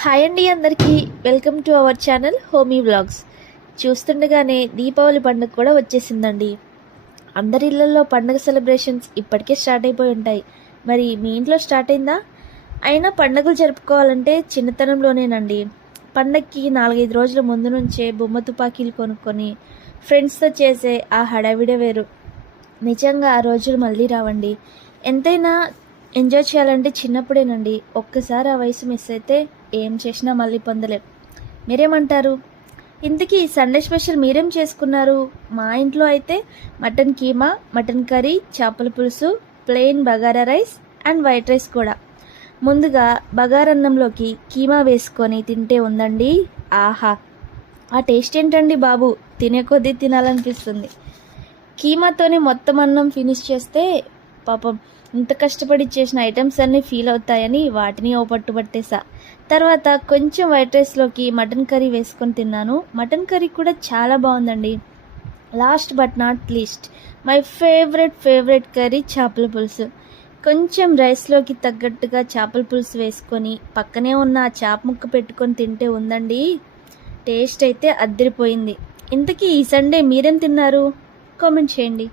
Hi అండి అందరికీ. Welcome to our channel homie vlogs. చూస్తుండగానే దీపావళి పండుగ కూడా వచ్చేసిందండి. అందరి ఇళ్ళలో పండుగ సెలబ్రేషన్స్ ఇప్పటికే స్టార్ట్ అయిపోయి ఉంటాయి. మరి మీ ఇంట్లో స్టార్ట్ అయిందా? అయినా పండుగలు జరుపుకోవాలంటే చిన్నతనంలోనేనండి. పండగకి నాలుగైదు రోజుల ముందు నుంచే బొమ్మ తుపాకీలు కొనుక్కొని ఫ్రెండ్స్తో చేసే ఆ హడావిడే వేరు. నిజంగా ఆ రోజులు మళ్ళీ రావండి. ఎంతైనా ఎంజాయ్ చేయాలంటే చిన్నప్పుడేనండి. ఒక్కసారి ఆ వయసు మిస్ అయితే ఏం చేసినా మళ్ళీ పొందలేం. మీరేమంటారు? ఇంతకీ సండే స్పెషల్ మీరేం చేసుకున్నారు? మా ఇంట్లో అయితే మటన్ కీమా మటన్ కర్రీ చేపల పులుసు plain bagara rice and white rice కూడా. ముందుగా బగారన్నంలోకి కీమా వేసుకొని తింటే ఉందండి? ఆహా! ఆ టేస్ట్ ఏంటండి బాబు? తినే కొద్దీ తినాలనిపిస్తుంది. కీమాతోనే మొత్తం అన్నం ఫినిష్ చేస్తే పాపం ఇంత కష్టపడి చేసిన ఐటమ్స్ అన్నీ ఫీల్ అవుతాయని వాటిని ఓ పట్టు పట్టేసా తర్వాత కొంచెం వైట్ రైస్లోకి మటన్ కర్రీ వేసుకొని తిన్నాను. మటన్ కర్రీ కూడా చాలా బాగుందండి. Last but not least my favourite favourite curry చేపల పులుసు. కొంచెం రైస్లోకి తగ్గట్టుగా చేపల పులుసు వేసుకొని పక్కనే ఉన్న ఆ చేప ముక్క పెట్టుకొని తింటే ఉందండి. టేస్ట్ అయితే అద్దరిపోయింది. ఇంతకీ ఈ సండే మీరేం తిన్నారు? కామెంట్ చేయండి.